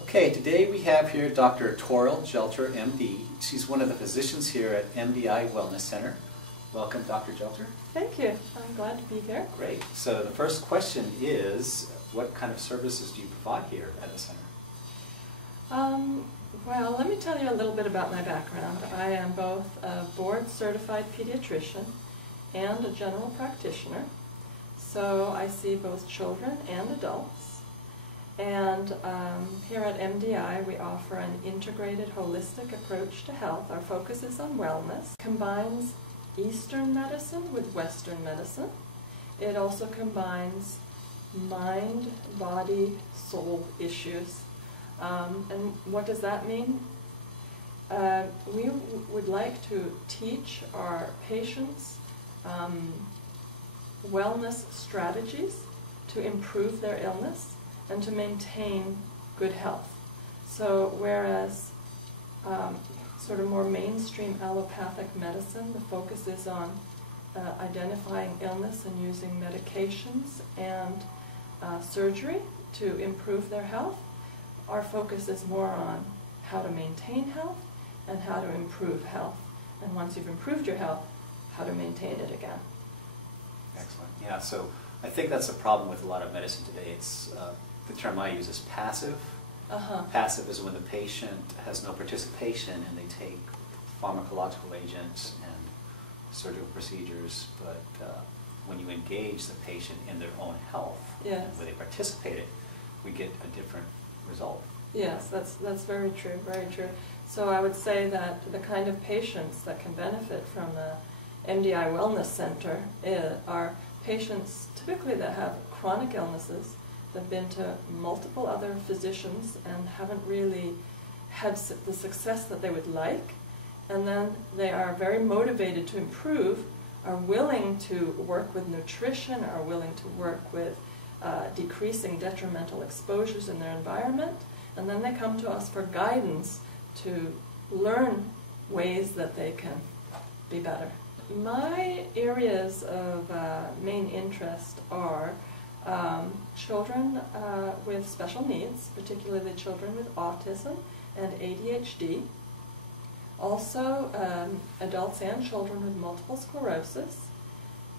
Okay, today we have here Dr. Toril Jelter, MD. She's one of the physicians here at MDI Wellness Center. Welcome, Dr. Jelter. Thank you. I'm glad to be here. Great. So the first question is, what kind of services do you provide here at the center? Well, let me tell you a little bit about my background. I am both a board-certified pediatrician and a general practitioner. So I see both children and adults. And here at MDI, we offer an integrated, holistic approach to health. Our focus is on wellness. It combines Eastern medicine with Western medicine. It also combines mind, body, soul issues. And what does that mean? We would like to teach our patients wellness strategies to improve their illness and to maintain good health. So whereas sort of more mainstream allopathic medicine, the focus is on identifying illness and using medications and surgery to improve their health, our focus is more on how to maintain health and how to improve health. And once you've improved your health, how to maintain it again. Excellent. Yeah, so I think that's a problem with a lot of medicine today. It's the term I use is passive. Passive is when the patient has no participation and they take pharmacological agents and surgical procedures, but when you engage the patient in their own health, yes, where they participate, we get a different result. Yes, that's very true, very true. So I would say that the kind of patients that can benefit from the MDI Wellness Center are patients typically that have chronic illnesses, that have been to multiple other physicians and haven't really had the success that they would like, and then they are very motivated to improve, are willing to work with nutrition, are willing to work with decreasing detrimental exposures in their environment, and then they come to us for guidance to learn ways that they can be better. My areas of main interest are children with special needs, particularly children with autism and ADHD. Also, adults and children with multiple sclerosis,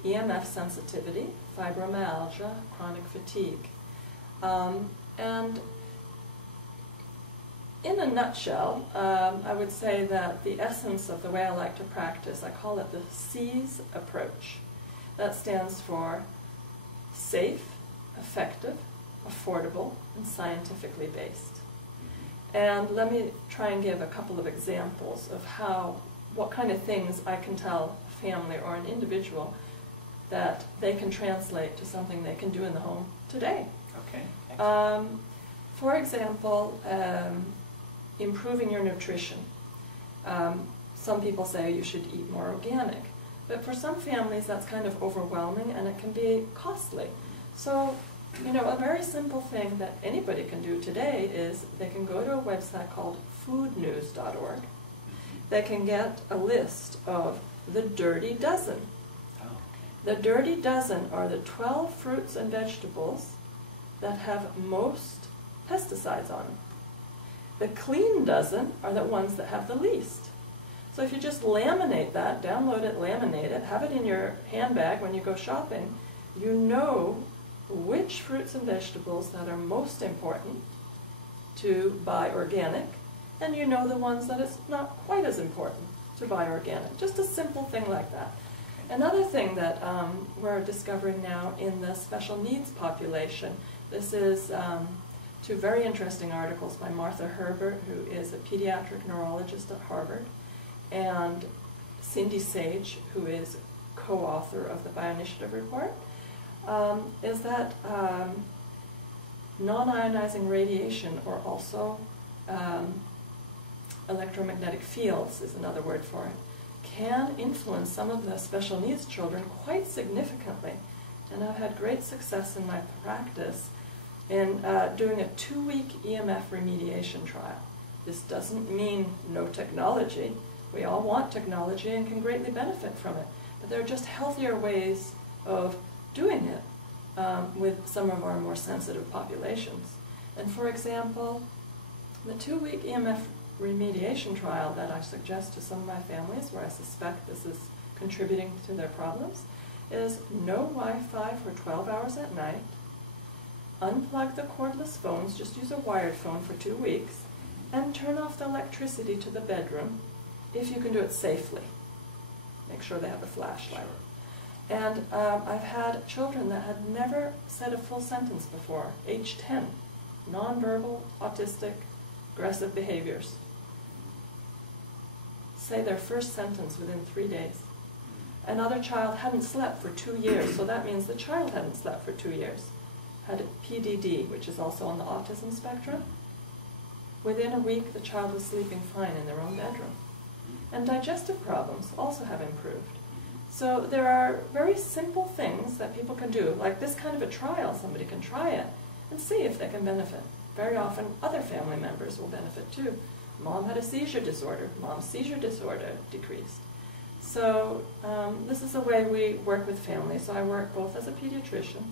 EMF sensitivity, fibromyalgia, chronic fatigue. And in a nutshell, I would say that the essence of the way I like to practice, I call it the SEAS approach. That stands for safe, effective, affordable, and scientifically based. And let me try and give a couple of examples of what kind of things I can tell a family or an individual that they can translate to something they can do in the home today. Okay. For example, improving your nutrition. Some people say you should eat more organic, but for some families that's kind of overwhelming and it can be costly. So, you know, a very simple thing that anybody can do today is they can go to a website called foodnews.org. They can get a list of the Dirty Dozen. The Dirty Dozen are the 12 fruits and vegetables that have most pesticides on them. The Clean Dozen are the ones that have the least. So if you just laminate that, download it, laminate it, have it in your handbag when you go shopping, you know which fruits and vegetables that are most important to buy organic, and you know the ones that it's not quite as important to buy organic. Just a simple thing like that. Another thing that we're discovering now in the special needs population, this is two very interesting articles by Martha Herbert, who is a pediatric neurologist at Harvard, and Cindy Sage, who is co-author of the Bioinitiative Report, is that non-ionizing radiation, or also electromagnetic fields is another word for it, can influence some of the special needs children quite significantly. And I've had great success in my practice in doing a 2-week EMF remediation trial. This doesn't mean no technology. We all want technology and can greatly benefit from it, but there are just healthier ways of doing it with some of our more sensitive populations. And for example, the 2-week EMF remediation trial that I suggest to some of my families, where I suspect this is contributing to their problems, is no Wi-Fi for 12 hours at night, unplug the cordless phones, just use a wired phone for 2 weeks, and turn off the electricity to the bedroom, if you can do it safely. Make sure they have a flashlight. Sure. And I've had children that had never said a full sentence before, age 10, nonverbal, autistic, aggressive behaviors, say their first sentence within 3 days. Another child hadn't slept for 2 years, so that means the child hadn't slept for 2 years. Had PDD, which is also on the autism spectrum. Within a week, the child was sleeping fine in their own bedroom. And digestive problems also have improved. So there are very simple things that people can do, like this kind of a trial. Somebody can try it and see if they can benefit. Very often, other family members will benefit too. Mom had a seizure disorder. Mom's seizure disorder decreased. So this is the way we work with families. So I work both as a pediatrician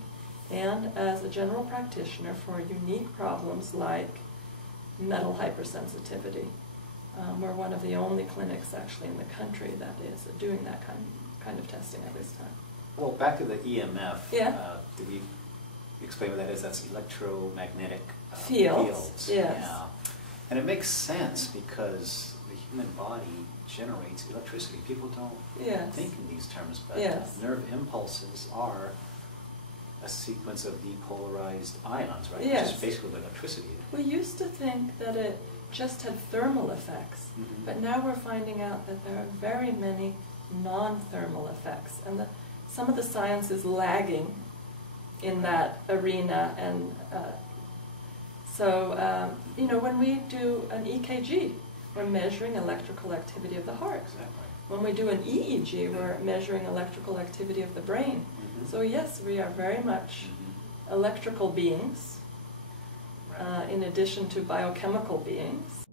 and as a general practitioner for unique problems like metal hypersensitivity. We're one of the only clinics actually in the country that is doing that kind of testing at this time. Well, back to the EMF. Yeah. Did we explain what that is? That's electromagnetic fields. Yes. Yeah. And it makes sense because the human body generates electricity. People don't think in these terms, but nerve impulses are a sequence of depolarized ions, right? Yes. Which is basically what electricity is. We used to think that it just had thermal effects, but now we're finding out that there are very many non-thermal effects, and some of the science is lagging in that arena. And so, you know, when we do an EKG, we're measuring electrical activity of the heart. Exactly. When we do an EEG, we're measuring electrical activity of the brain. So yes, we are very much electrical beings, in addition to biochemical beings.